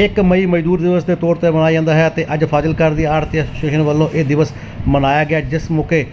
1 ਮਈ ਮਜ਼ਦੂਰ ਦਿਵਸ ਦੇ ਤੌਰ ਤੇ ਮਨਾਇਆ ਜਾਂਦਾ ਹੈ ਤੇ ਅੱਜ ਫਾਜ਼ਿਲਕਾ ਦੀ ਆੜਤੀ ਐਸੋਸੀਏਸ਼ਨ ਵੱਲੋਂ ਇਹ ਦਿਵਸ ਮਨਾਇਆ ਗਿਆ, ਜਿਸ ਮੌਕੇ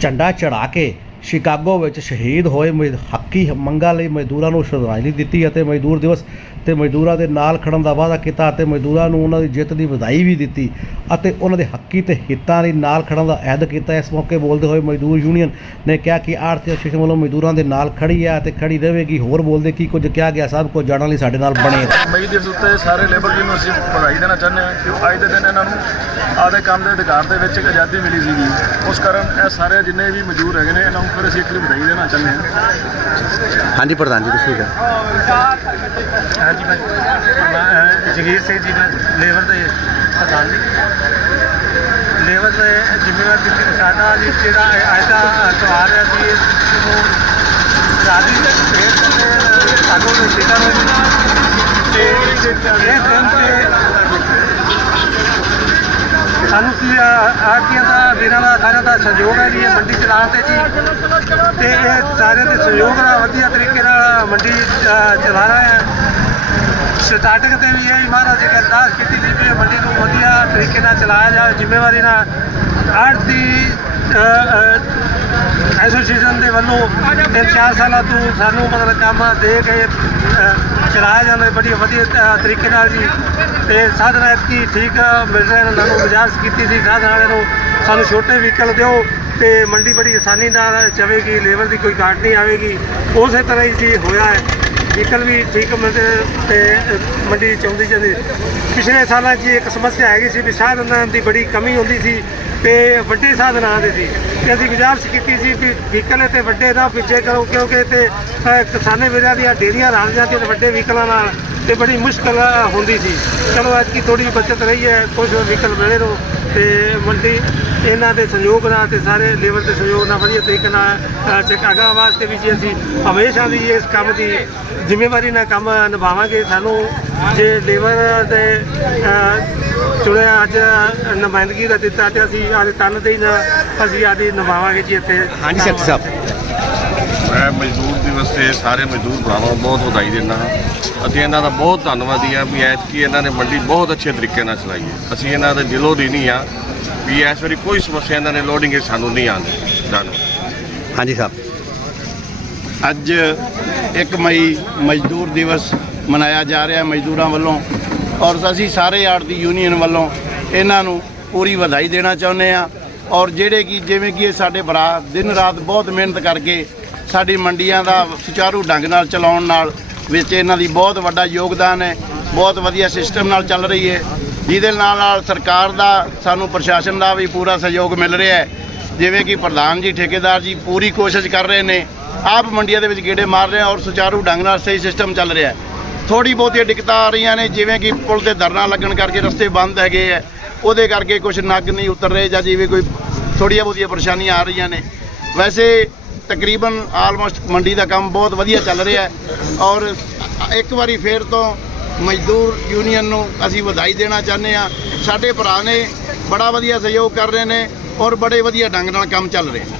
ਝੰਡਾ ਚੜਾ ਕੇ ਸ਼ਿਕਾਗੋ ਵਿੱਚ ਸ਼ਹੀਦ ਹੋਏ ਮਜ਼- ਹੱਕੀ ਮੰਗਾਂ ਲਈ ਮਜ਼ਦੂਰਾਂ ਨੂੰ ਸ਼ਰਧਾਂਜਲੀ ਦਿੱਤੀ ਅਤੇ ਮਜ਼ਦੂਰ ਦਿਵਸ ਤੇ ਮਜ਼ਦੂਰਾਂ ਦੇ ਨਾਲ ਖੜਨ ਦਾ ਵਾਅਦਾ ਕੀਤਾ ਅਤੇ ਮਜ਼ਦੂਰਾਂ ਨੂੰ ਉਹਨਾਂ ਦੀ ਜਿੱਤ ਦੀ ਵਧਾਈ ਵੀ ਦਿੱਤੀ ਅਤੇ ਉਹਨਾਂ ਦੇ ਹੱਕੀ ਤੇ ਹਿੱਤਾਂ ਲਈ ਨਾਲ ਖੜਨ ਦਾ ਅਹਿਦ ਕੀਤਾ। ਇਸ ਮੌਕੇ ਬੋਲਦੇ ਹੋਏ ਮਜ਼ਦੂਰ ਯੂਨੀਅਨ ਨੇ ਕਿਹਾ ਕਿ ਆਰਥਿਕ ਐਸੋਸੀਏਸ਼ਨ ਵੱਲੋਂ ਮਜ਼ਦੂਰਾਂ ਦੇ ਨਾਲ ਖੜੀ ਹੈ ਅਤੇ ਖੜੀ ਰਹੇਗੀ ਹੋਰ ਬੋਲਦੇ ਕੀ ਕੁਝ ਕਿਹਾ ਗਿਆ? ਸਭ ਕੁਝ ਜਾਣਨ ਲਈ ਸਾਡੇ ਨਾਲ ਬਣੇ ਮਈ ਦਿਵਸ ਉੱਤੇ ਸਾਰੇ ਲੇਬਰ ਯੂਨੀਅਨ ਨੂੰ ਅਸੀਂ ਵਧਾਈ ਦੇਣਾ ਚਾਹੁੰਦੇ ਹਾਂ ਕਿ ਅੱਜ ਦੇ ਦਿਨ ਇਹਨਾਂ ਨੂੰ ਆਪਦੇ ਕੰਮ ਦੇ ਅਧਿਕਾਰ ਦੇ ਵਿੱਚ ਆਜ਼ਾਦੀ ਮਿਲੀ ਸੀਗੀ। ਉਸ ਕਾਰਨ ਇਹ ਸਾਰੇ ਜਿੰਨੇ ਵੀ ਮਜ਼ਦੂਰ ਹੈਗੇ ਨੇ, ਇਹਨਾਂ ਨੂੰ ਫਿਰ ਅਸੀਂ ਇੱਕ ਵਾਰੀ ਵਧਾਈ ਦੇਣਾ ਚਾਹੁੰਦੇ ਹਾਂ। ਹਾਂਜੀ, ਪ੍ਰਧਾਨ ਜੀ, ਤੁਸੀਂ ਹਾਂਜੀ ਭਾਈ ਮੈਂ ਜਗੀਰ ਸਿੰਘ ਜੀ, ਮੈਂ ਲੇਬਰ ਦੇ ਪ੍ਰਧਾਨ ਜੀ। ਲੇਬਰ ਦੇ ਜ਼ਿੰਮੇਵਾਰ ਦਿੱਤੀ ਸਾਡਾ ਜੀ ਜਿਹੜਾ ਇਹ ਅੱਜ ਦਾ ਤਿਉਹਾਰ ਹੈ ਜੀ ਇਹਨੂੰ ਰਾਜੀ ਦੇ ਫੇਰ ਤੇ ਸਾਨੂੰ ਨੂੰ ਸਿੱਖਾ ਤੇ ਇਹ ਦਿਨ ਤੇ ਸਾਨੂੰ ਸੀ ਆਰਟੀਆਂ ਦਾ, ਵੀਰਾਂ ਦਾ, ਸਾਰਿਆਂ ਦਾ ਸਹਿਯੋਗ ਹੈ ਜੀ, ਇਹ ਮੰਡੀ ਚਲਾਉਣ ਤੇ ਜੀ। ਤੇ ਇਹ ਸਾਰਿਆਂ ਦੇ ਸਹਿਯੋਗ ਨਾਲ ਵਧੀਆ ਤਰੀਕੇ ਨਾਲ ਮੰਡੀ ਚਲਾ ਰਹੇ ਹੈ ਸਟਾਰਟਿੰਗ ਤੇ ਵੀ ਇਹ ਮਹਾਰਾਜ ਜੀ ਅਰਦਾਸ ਕੀਤੀ ਸੀ ਵੀ ਮੰਡੀ ਨੂੰ ਵਧੀਆ ਤਰੀਕੇ ਨਾਲ ਚਲਾਇਆ ਜਾਵੇ, ਜ਼ਿੰਮੇਵਾਰੀ ਨਾਲ। ਆੜਤੀ ਐਸੋਸੀਏਸ਼ਨ ਦੇ ਵੱਲੋਂ ਤਿੰਨ ਚਾਰ ਸਾਲਾਂ ਤੋਂ ਸਾਨੂੰ ਮਤਲਬ ਕੰਮ ਦੇ ਕੇ ਚਲਾਇਆ ਜਾਂਦਾ ਬੜੀ ਵਧੀਆ ਤਰੀਕੇ ਨਾਲ ਜੀ ਤੇ ਸਾਧਨ ਐਤਕੀ ਠੀਕ ਮਿਲ ਰਹੇ ਨੇ ਸਾਨੂੰ ਗੁਜ਼ਾਰਿਸ਼ ਕੀਤੀ ਸੀ। ਸਾਧਨ ਵਾਲਿਆਂ ਨੂੰ ਸਾਨੂੰ ਛੋਟੇ ਵਹੀਕਲ ਦਿਓ ਤੇ ਮੰਡੀ ਬੜੀ ਆਸਾਨੀ ਨਾਲ ਚਵੇਗੀ ਲੇਬਰ ਦੀ ਕੋਈ ਘਾਟ ਨਹੀਂ ਆਵੇਗੀ। ਉਸੇ ਤਰ੍ਹਾਂ ਹੀ ਜੀ ਹੋਇਆ ਹੈ। ਵਹੀਕਲ ਵੀ ਠੀਕ ਮਿਲਦੇ ਤੇ ਅ, ਮੰਡੀ ਚਾਉਂਦੀ ਜਾਂਦੀ। ਪਿਛਲੇ ਸਾਲਾਂ 'ਚ ਇੱਕ ਸਮੱਸਿਆ ਹੈਗੀ ਸੀ ਵੀ ਸਾਧਨਾਂ ਦੀ ਬੜੀ ਕਮੀ ਹੁੰਦੀ ਸੀ। ਤੇ ਵੱਡੇ ਸਾਧਨ ਆਉਂਦੇ ਸੀ ਤੇ ਅਸੀਂ ਗੁਜ਼ਾਰਿਸ਼ ਕੀਤੀ ਸੀ ਵੀ ਵਹੀਕਲ ਤੇ ਵੱਡੇ ਨਾ ਪਿੱਛੇ ਕਰੋ ਕਿਉਂਕਿ ਤੇ ਕਿਸਾਨੇ ਵੀਰਾਂ ਦੀਆਂ ਡੇਰੀਆਂ ਰਲ ਜਾਂਦੀਆਂ ਤੇ ਵੱਡੇ ਵਹੀਕਲਾਂ ਨਾਲ ਤੇ ਬੜੀ ਮੁਸ਼ਕਲ ਹੁੰਦੀ ਸੀ। ਚਲੋ ਅੱਜ ਕੀ ਥੋੜੀ ਬਚਤ ਰਹੀ ਹੈ ਕੁਝ ਵਹੀਕਲ ਮਿਲੇ ਨੂੰ ਤੇ ਮੰਡੀ ਇਹਨਾਂ ਦੇ ਸਹਿਯੋਗ ਨਾਲ ਤੇ ਸਾਰੇ ਲੇਬਰ ਦੇ ਸਹਿਯੋਗ ਨਾਲ ਵਧੀਆ ਤਰੀਕੇ ਨਾਲ ਅ, ਵਾਸਤੇ ਵੀ ਜੇ ਅਸੀਂ ਹਮੇਸ਼ਾ ਵੀ ਇਸ ਕੰਮ ਦੀ ਜ਼ਿੰਮੇਵਾਰੀ ਨਾਲ ਕੰਮ ਨਿਭਾਵਾਂਗੇ। ਸਾਨੂੰ ਜੇ ਲੇਬਰ ਦੇ ਚੁਣਿਆ ਅੱਜ ਨੁਮਾਇੰਦਗੀ ਦਾ ਦਿੱਤਾ ਤੇ ਅਸੀਂ ਆਦੇ ਤਨ ਦੇ ਅਸੀਂ ਆਦੀ ਨਿਭਾਵਾਂਗੇ ਜੀ ਇੱਥੇ। ਹਾਂਜੀ ਸੈਕਟਰੀ ਸਾਹਿਬ। ਮੈਂ ਮਜ਼ਦੂਰ ਦਿਵਸ ਤੇ ਸਾਰੇ ਮਜ਼ਦੂਰ ਭਰਾਵਾਂ ਨੂੰ ਬਹੁਤ ਵਧਾਈ ਦਿੰਦਾ ਹਾਂ। ਅਤੇ ਇਹਨਾਂ ਦਾ ਬਹੁਤ ਧੰਨਵਾਦੀ ਆ ਵੀ ਐਤਕੀ ਇਹਨਾਂ ਨੇ ਮੰਡੀ ਬਹੁਤ ਅੱਛੇ ਤਰੀਕੇ ਨਾਲ ਚਲਾਈ ਹੈ। ਅਸੀਂ ਇਹਨਾਂ ਦੇ ਦਿਲੋਂ ਦੀ ਨਹੀਂ ਆ ਵੀ ਇਸ ਵਾਰੀ ਕੋਈ ਸਮੱਸਿਆ ਇਹਨਾਂ ਨੇ ਲੋਡਿੰਗ ਵਿੱਚ ਸਾਨੂੰ ਨਹੀਂ ਆਉਂਦੀ। ਜਾਨੂੰ ਹਾਂਜੀ ਸਾਹਿਬ। ਅੱਜ 1 ਮਈ ਮਜ਼ਦੂਰ ਦਿਵਸ ਮਨਾਇਆ ਜਾ ਰਿਹਾ ਮਜ਼ਦੂਰਾਂ ਵੱਲੋਂ। ਔਰ ਅਸੀਂ ਸਾਰੇ ਆੜਤੀ ਯੂਨੀਅਨ ਵੱਲੋਂ ਇਹਨਾਂ ਨੂੰ ਪੂਰੀ ਵਧਾਈ ਦੇਣਾ ਚਾਹੁੰਦੇ ਆ ਔਰ ਜਿਹੜੇ ਕਿ ਜਿਵੇਂ ਕਿ ਇਹ ਸਾਡੇ ਭਰਾ ਦਿਨ ਰਾਤ ਬਹੁਤ ਮਿਹਨਤ ਕਰਕੇ ਸਾਡੀ ਮੰਡੀਆਂ ਦਾ ਸੁਚਾਰੂ ਢੰਗ ਨਾਲ ਚਲਾਉਣ ਨਾਲ ਵਿੱਚ ਇਹਨਾਂ ਦੀ ਬਹੁਤ ਵੱਡਾ ਯੋਗਦਾਨ ਹੈ, ਬਹੁਤ ਵਧੀਆ ਸਿਸਟਮ ਨਾਲ ਚੱਲ ਰਹੀ ਹੈ। ਜਿਹਦੇ ਨਾਲ ਨਾਲ ਸਰਕਾਰ ਦਾ, ਸਾਨੂੰ ਪ੍ਰਸ਼ਾਸਨ ਦਾ ਵੀ ਪੂਰਾ ਸਹਿਯੋਗ ਮਿਲ ਰਿਹਾ ਹੈ। ਜਿਵੇਂ ਕਿ ਪ੍ਰਧਾਨ ਜੀ, ਠੇਕੇਦਾਰ ਜੀ ਪੂਰੀ ਕੋਸ਼ਿਸ਼ ਕਰ ਰਹੇ ਨੇ। ਆਪ ਮੰਡੀਆਂ ਦੇ ਵਿੱਚ ਗੇੜੇ ਮਾਰ ਰਹੇ ਔਰ ਸੁਚਾਰੂ ਢੰਗ ਨਾਲ ਸਹੀ ਸਿਸਟਮ ਚੱਲ ਰਿਹਾ ਹੈ। ਥੋੜੀ ਬਹੁਤੀਆਂ ਦਿੱਕਤਾਂ ਆ ਰਹੀਆਂ ਨੇ, ਜਿਵੇਂ ਕਿ ਪੁਲ ਤੇ ਧਰਨਾ ਲੱਗਣ ਕਰਕੇ ਰਸਤੇ ਬੰਦ ਹੈਗੇ ਆ। ਉਹਦੇ ਕਰਕੇ ਕੁਝ ਨੱਗ ਨਹੀਂ ਉਤਰ ਰਹੇ ਜਾਂ ਜਿਵੇਂ ਕੋਈ ਥੋੜੀਆਂ ਬਹੁਤੀਆਂ ਪਰੇਸ਼ਾਨੀਆਂ ਆ ਰਹੀਆਂ ਨੇ। ਵੈਸੇ ਤਕਰੀਬਨ ਆਲਮੋਸਟ ਮੰਡੀ ਦਾ ਕੰਮ ਬਹੁਤ ਵਧੀਆ ਚੱਲ ਰਿਹਾ ਹੈ ਔਰ ਇੱਕ ਵਾਰੀ ਫੇਰ ਤੋਂ ਮਜ਼ਦੂਰ ਯੂਨੀਅਨ ਨੂੰ ਅਸੀਂ ਵਧਾਈ ਦੇਣਾ ਚਾਹੁੰਦੇ ਆ ਸਾਡੇ ਭਰਾ ਨੇ ਬੜਾ ਵਧੀਆ ਸਹਿਯੋਗ ਕਰ ਰਹੇ ਨੇ ਔਰ ਬੜੇ ਵਧੀਆ ਢੰਗ ਨਾਲ ਕੰਮ ਚੱਲ ਰਿਹਾ ਹੈ।